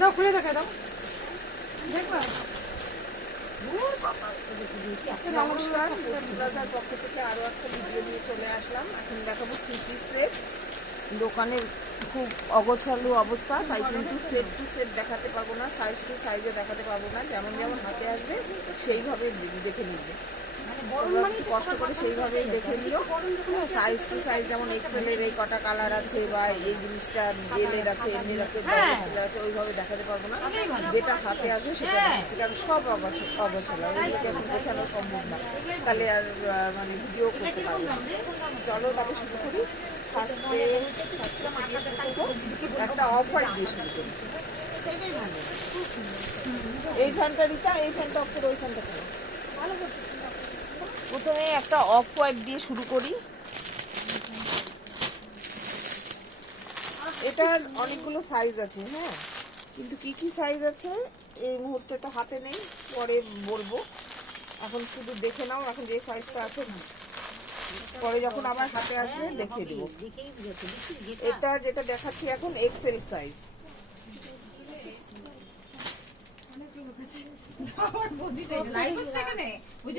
দাও খুলে দেখা দাও দেখবা। নমস্কার, প্লাজার পক্ষ থেকে আরো একটা ভিডিও নিয়ে চলে আসলাম। এখন দেখাবো থ্রি পিস সেট। দোকানের খুব অগোছালো অবস্থা, তাই কিন্তু সেট টু সেট দেখাতে পারবো না, সাইজ টু সাইজে দেখাতে পারবো না। যেমন যেমন হাতে আসবে সেইভাবে দেখে নিবে, কষ্ট করে সেইভাবেই দেখে নিও। সাইজ টু সাইজ, যেমন এক্সেল এর এই কটা কালার আছে বা এই জিনিসটা এল এর আছে, এম এর আছে, এক্সেল এর আছে, ওইভাবে দেখাতে পারবো না। যেটা হাতে আসবে সেটা দেখাচ্ছি, কারণ সব অগোছালো, ওইগুলোকে এখন গোছানো সম্ভব না, তাহলে আর মানে ভিডিও করতে পারবো না। চলো তাহলে শুরু করি। ফার্স্টে একটা অফ হোয়াইট দিয়ে শুরু করি। এই ফ্যানটা রিতা, এই ফ্যানটা অফ করে ওই ফ্যানটা চলো। প্রথমে একটা অফ হোয়াইট দিয়ে শুরু করি। এটার অনেকগুলো সাইজ আছে, হ্যাঁ, কিন্তু কি কি সাইজ আছে এই মুহূর্তে তো হাতে নেই, পরে বলবো। এখন শুধু দেখে নাও, এখন যে সাইজটা আছে, পরে যখন আমার হাতে আসবে দেখিয়ে দেবো। এটা যেটা দেখাচ্ছি এখন এক্সেল সাইজ।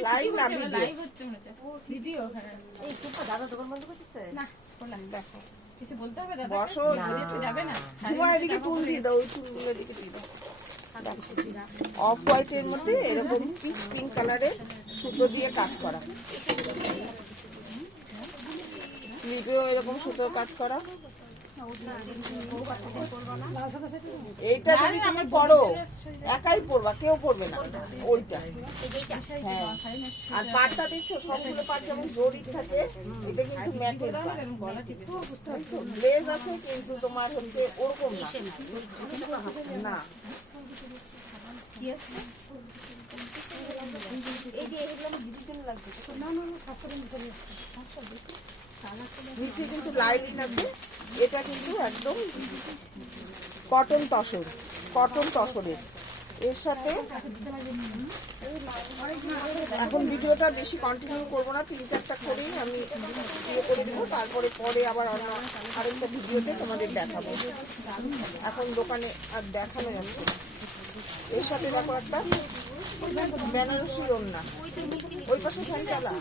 লাইভ না ভিডিও। দেখো কিছু বলতে হবে দাদা, বসো, যাবে না তোমার এদিকে চুল দিয়ে দাও, ওই চুলগুলো এদিকে দিয়ে দাও। অফ হোয়াইটের মধ্যে এরকম পিচ পিঙ্ক কালারের সুতো দিয়ে কাজ করা, স্লিভেও এরকম সুতোর কাজ করা। এইটা যদি তুমি পরো, একাই পরবা, কেউ পরবে না ওইটা। হ্যাঁ, আর পাটটা দেখছো, সবগুলো পাট যেমন জড়ি থাকে, এটা কিন্তু ম্যাটের ব্লেজ আছে, কিন্তু তোমার হচ্ছে ওরকম না। নিচে কিন্তু লাইনিং আছে। এটা কিন্তু একদম কটন তসর, কটন তসরের। এর সাথে এখন ভিডিওটা বেশি কন্টিনিউ করবো না, 3-4টা করেই আমি ভিডিও করে দেবো, তারপরে পরে আবার অন্য আরেকটা ভিডিওতে তোমাদের দেখাবো। এখন দোকানে আর দেখানো যাচ্ছে। এর সাথে দেখো একটা বেনারসি ওড়না, ওই পাশে ফ্যান চালা,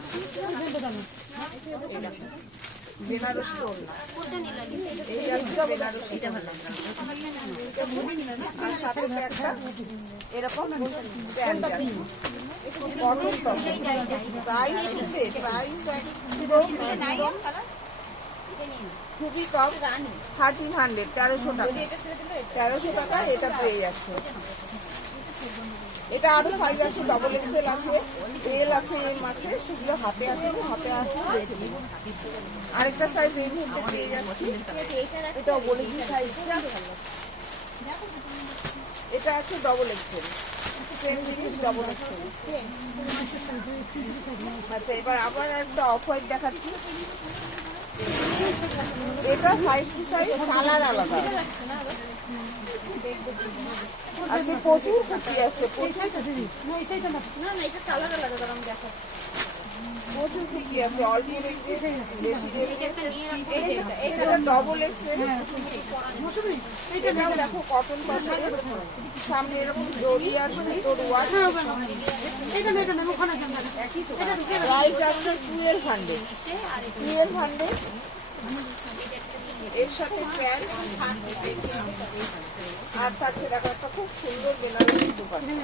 বেনারসি ওড়না, এই যাচ্ছে বেনারসি। আর সাথে একটা এরকম প্যান্ট যাচ্ছে, কটন তসর। প্রাইস শুনবে, প্রাইস একদম খুবই কম, 1300, 1300 টাকা, 1300 টাকা এটা পেয়ে যাচ্ছে। এটা আরো সাইজ আছে, ডবল এক্সেল আছে, এল আছে, এম আছে, সেগুলো হাতে আসবে, হাতে আসবে দেখে নিব। আরেকটা সাইজ এই মুহূর্তে পেয়ে যাচ্ছি, এটাও বলে দিই সাইজটা। এটা আছে ডবল এক্সেল, সেম জিনিস, ডবল এক্সেল। আচ্ছা, এবার আবার একটা অফ হোয়াইট দেখাচ্ছি। এটা সাইজ টু সাইজ, কালার আলাদা। আজকে প্রচুর কুর্তি আসছে, প্রচুর কুর্তি আছে, অল্প রেঞ্জে, বেশি রেঞ্জে। এটা ডবল এক্সেল, এটাও দেখো কটন তসরের, সামনে এরকম জড়ি আর সুতোর ওয়ার্ক। প্রাইস আছে 1200, 1200। এর সাথে প্যান্ট আর থাকছে দেখো একটা খুব সুন্দর বেনারসি দুপাট্টা।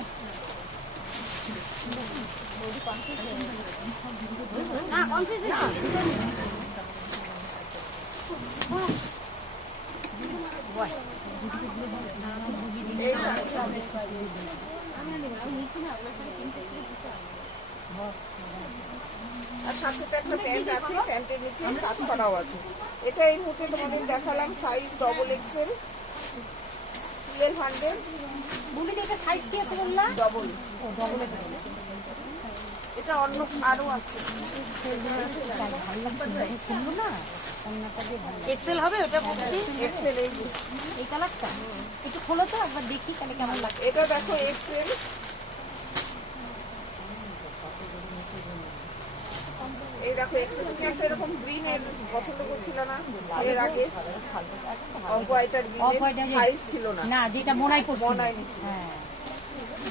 আর সাথে একটা প্যান্ট আছে, প্যান্টের নিচে কাজ করাও আছে। এটা এই মুহূর্তে তোমাদের দেখালাম, সাইজ ডবল এক্সেল, 1200। সাইজ কি আছে বললা? ডবল। এটা অন্য আরো আছে, এক্সেল হবে ওটা, এক্সেল। এই কালারটা একটু খোলো তো একবার দেখি তাহলে কেমন লাগে। এটা দেখো এক্সেল, এই এই দেখো এক্সেল, তুমি একটা এরকম গ্রিন এর পছন্দ করছিলে না এর আগে? অফ হোয়াইট আর Off white গ্রিন আর সাইজ ছিল না, না যেটা মনাই করছি মনাই নিছিল। হ্যাঁ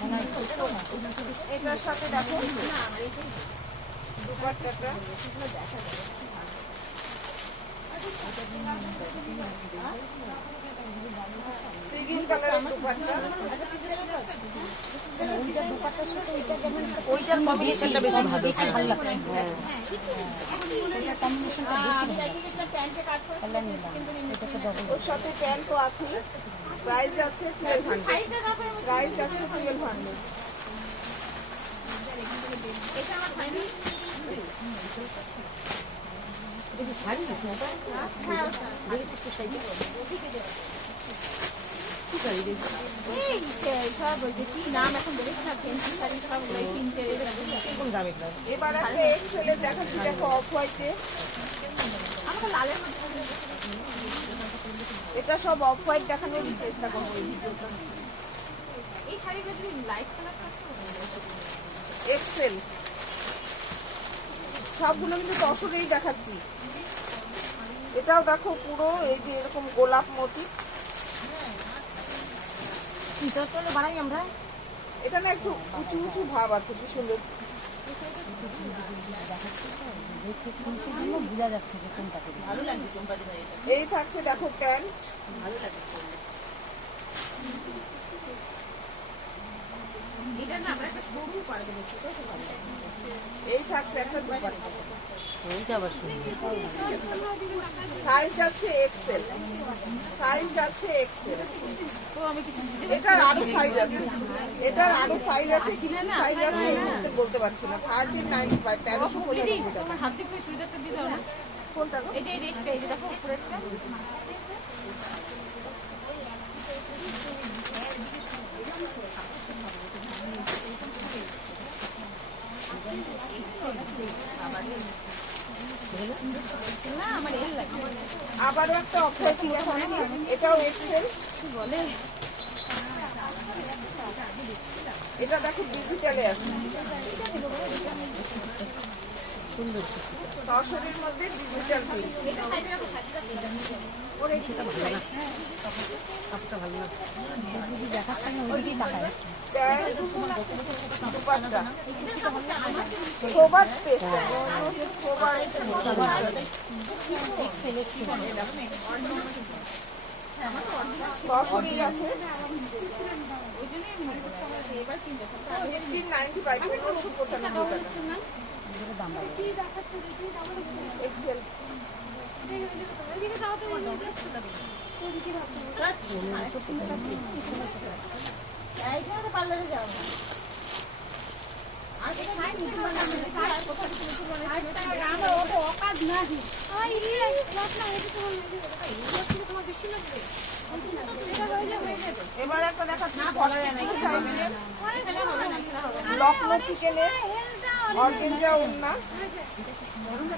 মনাই করছি এটার সাথে দেখো দুপাট্টাটা সিগিন কালারের দুপাট্টা, ওইটার দুপাট্টার সাথে ওইটা যেমন ওইটার কম্বিনেশনটা বেশি ভালো। ভালো লাগছে ওইটার কম্বিনেশনটা বেশি ভালো লাগছে তাহলে নিলাম এটা তো ডবল ওর সাথে প্যান্ট তো আছে। প্রাইস যাচ্ছে 1200, প্রাইস যাচ্ছে 1200। শাড়ি নাকি ওটা দেখি একটু শাড়ি কোন দামে এবার একটা এক্সেল এর দেখাচ্ছি, দেখো অফ হোয়াইটে, এটা সব অফ হোয়াইট দেখানোর চেষ্টা করবো এই ভিডিওটা। এক্সেল সবগুলো কিন্তু তসরেই দেখাচ্ছি। এটাও দেখো পুরো এই যে এরকম গোলাপ মোটিভ, চলে বানাই আমরা এটা না একটু উঁচু উঁচু ভাব আছে, কি সুন্দর। দেখে খুলছে জন্য বোঝা যাচ্ছে যে কোনটা ভালো লাগছে কোম্পানি। এই থাকছে দেখো প্যান্ট, ভালো লাগছে এই থাকছে একটা দুপাট্টা। ওইটা আবার সুন্দর সাইজ যাচ্ছে এক্সেল, সাইজ যাচ্ছে এক্সেল। তো আমি কিছু এটার আরো সাইজ আছে, এটার আরো সাইজ আছে, কি সাইজ আছে এই মুহূর্তে বলতে পারছি না। 1395, 1395 টাকা। আমার হাত দিয়ে সুইদারটা দিয়ে দাও না কোনটা গো? এই যে রেটটা এই যে দেখো উপরেরটা না আমার এর লাগে আবারও একটা অফার কি দেখাচ্ছি, এটাও এক্সেল। বলে এটা দেখো ডিজিটালে আছে, সুন্দর তসরের মধ্যে ডিজিটাল প্রিন্ট। ওরে সেটা ভালো না কাপটা ভালো না যদি দেখাচ্ছে না ওইদিকেই তাকায় প্যান্ট দুপাট্টা সোবার পেস্ট, সোবার তসরই আছে। 1595, 1595 টাকা দাম এক্সেল। পার্লারে যাও এবার একটা দেখাচ্ছি লখনৌ চিকেনের অর্গেঞ্জা ওড়না,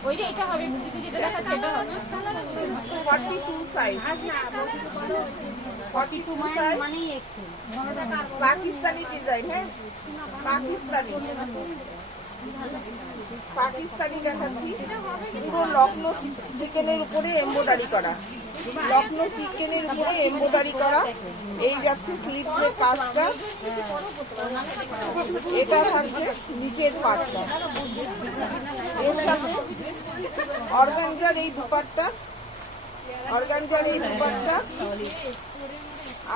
ওই যে এটা হবে মুভিতে যেটা দেখাচ্ছে এটা হবে 42 সাইজ, 42 সাইজ, মানেই এক্সেল পাকিস্তানি ডিজাইন। হ্যাঁ পাকিস্তানি, পাকিস্তানি দেখাচ্ছি, পুরো লখনৌ চিকেনের উপরে এমব্রয়ডারি করা, লখনৌ চিকেনের উপরে এমব্রয়ডারি করা। এই যাচ্ছে স্লিভসের কাজটা, এটা থাকছে নিচের পাটটা, এর সাথে অর্গানজার এই দুপাট্টা, অর্গানজার এই দুপাট্টা,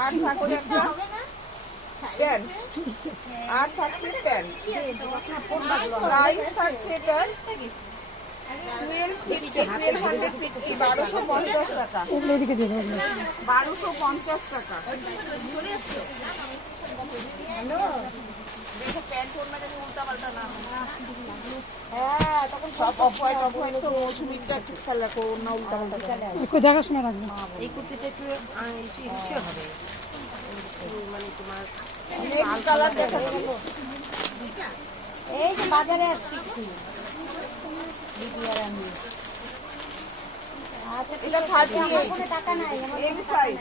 আর থাকছে একটা প্যান্ট, আর থাকছে প্যান্ট। প্রাইস থাকছে এটার 1250, 1250 টাকা, 1250 টাকা। দেখো প্যান্ট ওড়না যদি উল্টা পাল্টা না হয়। হ্যাঁ তখন সব অফ হোয়াইট, অফ হোয়াইট তো মৌসুমিটা ঠিক খেয়াল রাখো, ওড়না উল্টা পাল্টা একটু দেখাশোনা রাখবে এই কুর্তিটা একটু ইচ্ছে হবে, মানে তোমার নেক্সট কালার দেখাচ্ছি। এই যে বাজারে আসছি একটু এটা 38 টাকা নাই এম সাইজ,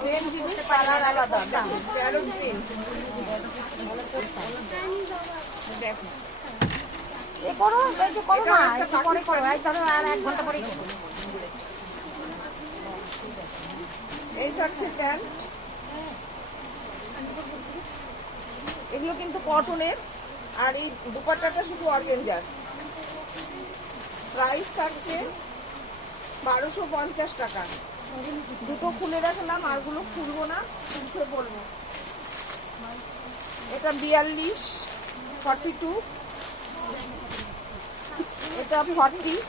সেম জিনিস কালার আলাদা। দেখো প্যারট প্রিন্ট, দেখো এ করো, এই যে করো এটা না, একটা একটু পরে করো, এই ধরো আর 1 ঘন্টা পরেই করো। এই থাকছে প্যান্ট, এগুলো কিন্তু কটনের, আর এই দুপাট্টাটা শুধু অর্গেঞ্জার। প্রাইস থাকছে 1250 টাকা। দুটো খুলে রাখলাম, আরগুলো খুলবো না, খুলতে বলবো। এটা 42, 42, এটা 40,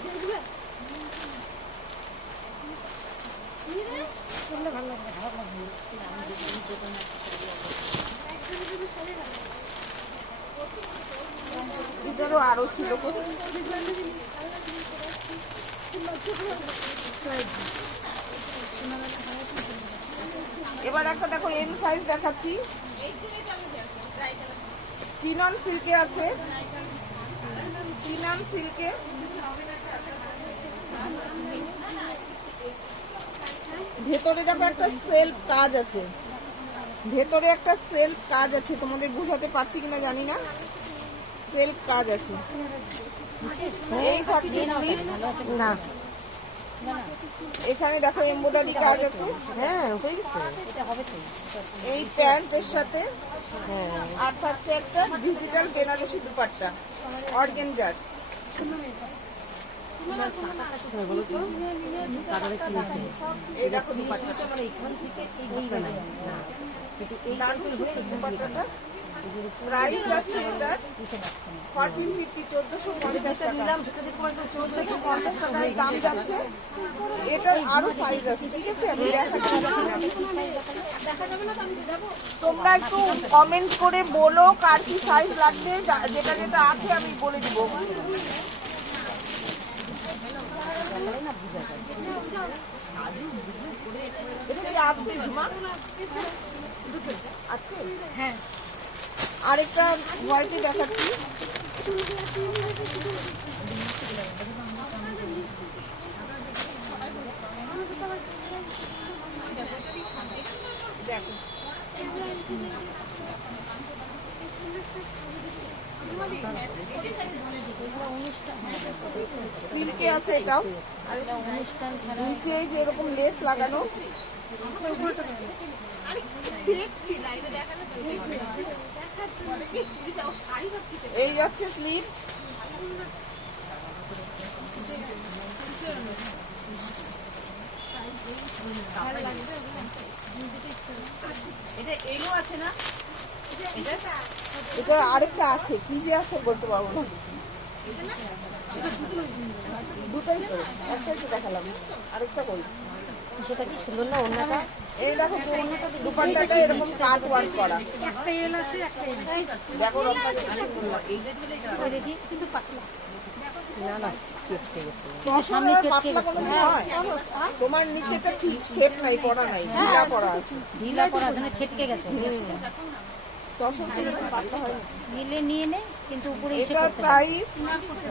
এটারও আরো ছিল। এবার একটা দেখো এম সাইজ দেখাচ্ছি, চিনন সিল্কে আছে, চিনন সিল্কে ভেতরে দেখো একটা সেলফ কাজ আছে, ভেতরে একটা সেলফ কাজ আছে, তোমাদের বোঝাতে পারছি কিনা জানি না, সেলফ কাজ আছে। এই থাকছে sleeves। না, এখানে দেখো এমব্রয়ডারি কাজ আছে। হ্যাঁ হয়ে গেছে, এটা হবে তো। এই প্যান্টের সাথে আর থাকছে একটা ডিজিটাল বেনারসি দুপাট্টা অর্গেঞ্জার। এই দেখো দুপাট্টাটা, দারুণ সুন্দর দুপাট্টাটা। প্রাইস আছে এটার 1450, 1450 টাকা। 1450 টাকায় দাম যাচ্ছে। এটার আরো সাইজ আছে, ঠিক আছে, আমি দেখাচ্ছি। তোমরা একটু কমেন্ট করে বলো কার কি সাইজ লাগবে, যেটা যেটা আছে আমি বলে দিব। এটা কি আপনি ঝুমা আজকে? হ্যাঁ, আরেকটা হোয়াইটে দেখাচ্ছি, দেখো সিল্কে আছে এটাও, নিচে যে এরকম লেস লাগানো। এই যাচ্ছে স্লিভস, এটা এলো আছে না, এটা আরেকটা আছে, কি যে আছে বলতে পারবো না। দুটোই তো, একটাই তো দেখালাম, আরেকটা কই? সেটা কি সুন্দর না ওন্নাটা? এই দেখো দুপাট্টাটা এরকম কাট ওয়ার্ক করা, একটা এল আছে, একটা এল আছে। দেখো রত্নাকে কি সুন্দর লাগে। ওই দেখি কিন্তু পাতলা। না না, চেপকে গেছে। সামনে পাতলা কোনো হয়, তোমার নিচেটা ঠিক শেপ নাই, পড়া নাই, ঢিলা পড়া আছে। ঢিলা পড়ার জন্য ছেটকে গেছে জিনিসটা। দশম থেকে পাতলা হয় না। মিলে নিয়ে নে, কিন্তু উপরে এসে এটার করতে হবে। প্রাইস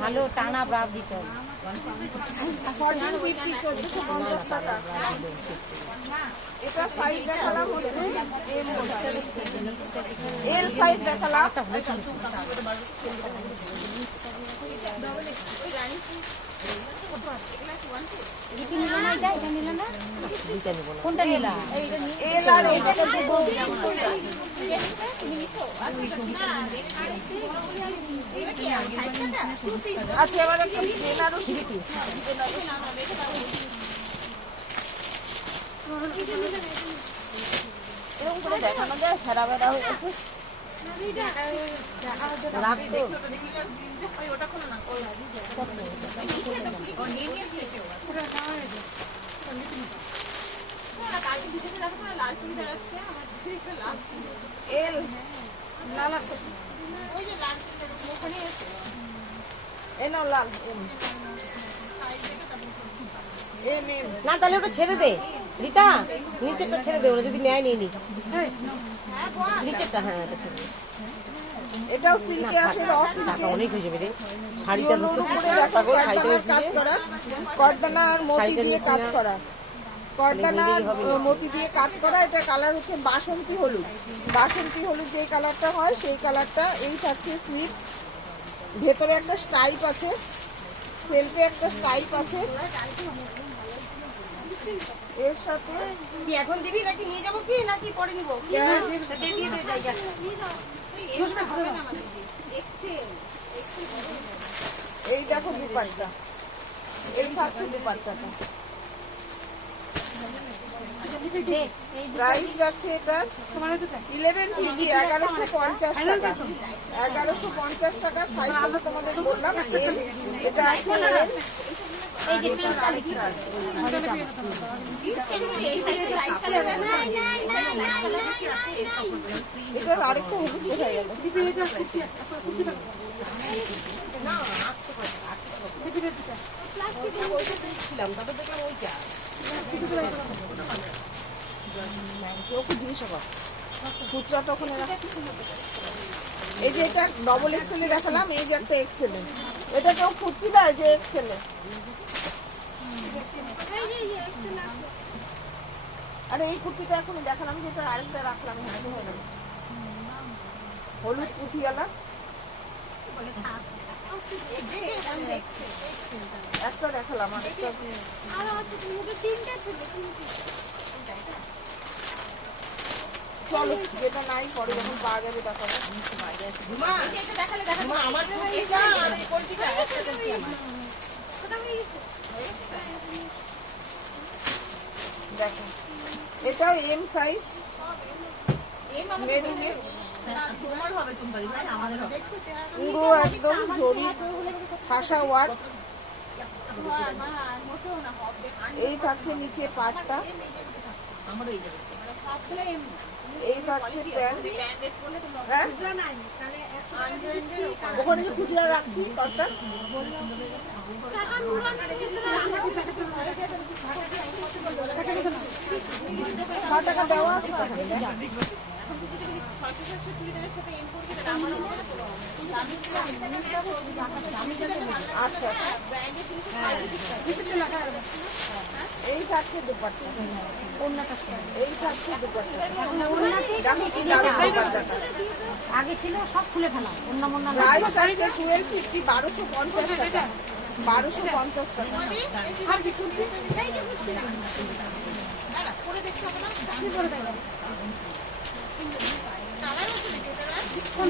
ভালো টানা ব্রাভ দিতে হবে। 1450, 1450 টাকা। এটা সাইজ দেখালাম হচ্ছে এল সাইজ দেখালাম। এটা নিল না, এটা নিল না, কোনটা নিলা? এল আর এইটা দেবো। আচ্ছা, এবার একটা বেনারসি এরকম করে দেখানো যায়, ছাড়া বেড়া হয়ে গেছে। রাখতো। এল এ নাও লাল এম এম এম। না তাহলে ওটা ছেড়ে দে রিতা, নিচেরটা ছেড়ে দে, ওরা যদি নেয় নিয়ে নি। নিচেরটা, হ্যাঁ এটা ছেড়ে দে। এটাও সিল্কে আছে, র টাকা সিল্কে। অনেক হয়ে যাবে রে। শাড়িটা ইয়েলোর দুটো উপরে দেখো কর্দানার কাজ করা, কর্দানা আর মতি শাড়িটা দিয়ে নিয়েছি কাজ না? করা, কর্দানা আর মতি দিয়ে কাজ করা। এটার কালার হচ্ছে বাসন্তী হলুদ। বাসন্তী হলুদ যে কালারটা হয় সেই কালারটা। এই থাকছে স্লিভ, ভেতরে একটা স্টাইপ আছে, সেলফে একটা স্টাইপ আছে। এর সাথে কি এখন দিবি নাকি নিয়ে যাবো কি নাকি পরে নিবো? দিয়ে দে জায়গা। এই দেখো দুপাট্টা, এই থাকছে দুপাট্টাটা। প্রাইস যাচ্ছে এটা 1150, 1150 টাকা। 1150 টাকা। সাইজটা তো তোমাদের বললাম, এটা আছে L, আর এটা আরেকটা আছে। এটার আরেকটা হলুদ কোথায় গেল? কেউ কি জিনিস আবার খুচরাটা ওখানে রাখছি। এই যে এটা ডবল এক্সেলে দেখালাম, এই যে একটা এক্সেলে, এটা কেউ খুঁজছিল, এই যে এক্সেলে। আরে এই কুর্তিটা এখন দেখালাম, যেটা আরেকটা রাখলাম এখানে, হয়ে গেল হলুদ পুঁথিওয়ালা। একটা দেখালাম, আরেকটা চলো, যেটা নাই পরে যখন পাওয়া যাবে দেখাবো। আমার এটা আর এই কোটিটা একসাথে কি আমার? দেখো, এটাও এম সাইজ, মেরুনে, পুরো একদম জরি খাসা ওয়ার্ক। এই থাকছে নিচে পাটটা, এই থাকছে প্যান্ট। হ্যাঁ, ওখানে যে খুচরা রাখছি কতটা, টাকা দেওয়া আছে তাহলে। আচ্ছা, এই থাকছে দুপাট্টা, এই থাকছে দুপাট্টা। আগে ছিল সব খুলে ফেলা, অন্য মন্য প্রাইস আছে 1250, 1250 টাকা, 1250 টাকা।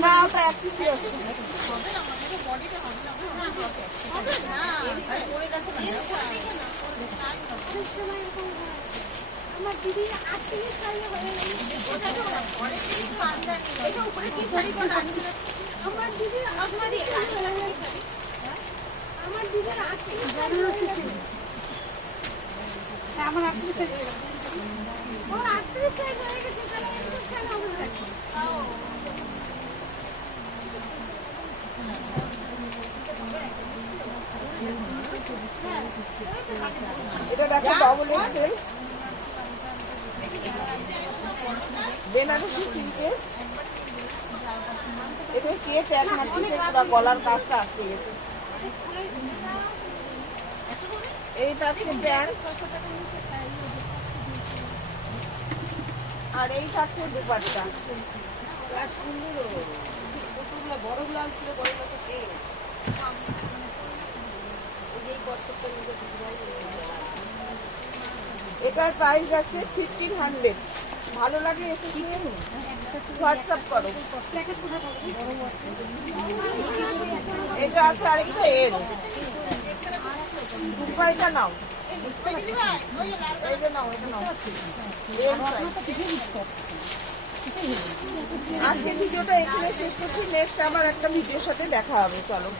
না, ওটা এক পিসই আছে। আমার দিদি 38 সালে হয়ে গেছে। আমার দিদির 38 সালে হয়ে গেছে। আমার 38 সালে হয়ে গেছে। ওর 38 সালে হয়ে গেছে, তাহলে এরকম কেন হবে? এটা দেখো ডবল এক্সেল, বেনারসি সিল্কের। এটা কে ট্যাগ মারছে, সে পুরো গলার কাজটা আটকে গেছে। এইটা হচ্ছে প্যান্ট, আর এই থাকছে দুপাট্টা। বড় লাল ছিল, বড় লাল তো খেয়ে এটার প্রাইস যাচ্ছে 1500। ভালো লাগলে এসে কিনে হোয়াটসঅ্যাপ করো। এটা আছে আরেকটা এল, দুপাইটা নাও, এইটা নাও, এটা নাও। আজকে ভিডিওটা এখানে শেষ করছি, নেক্সট আবার একটা ভিডিওর সাথে দেখা হবে। চলো।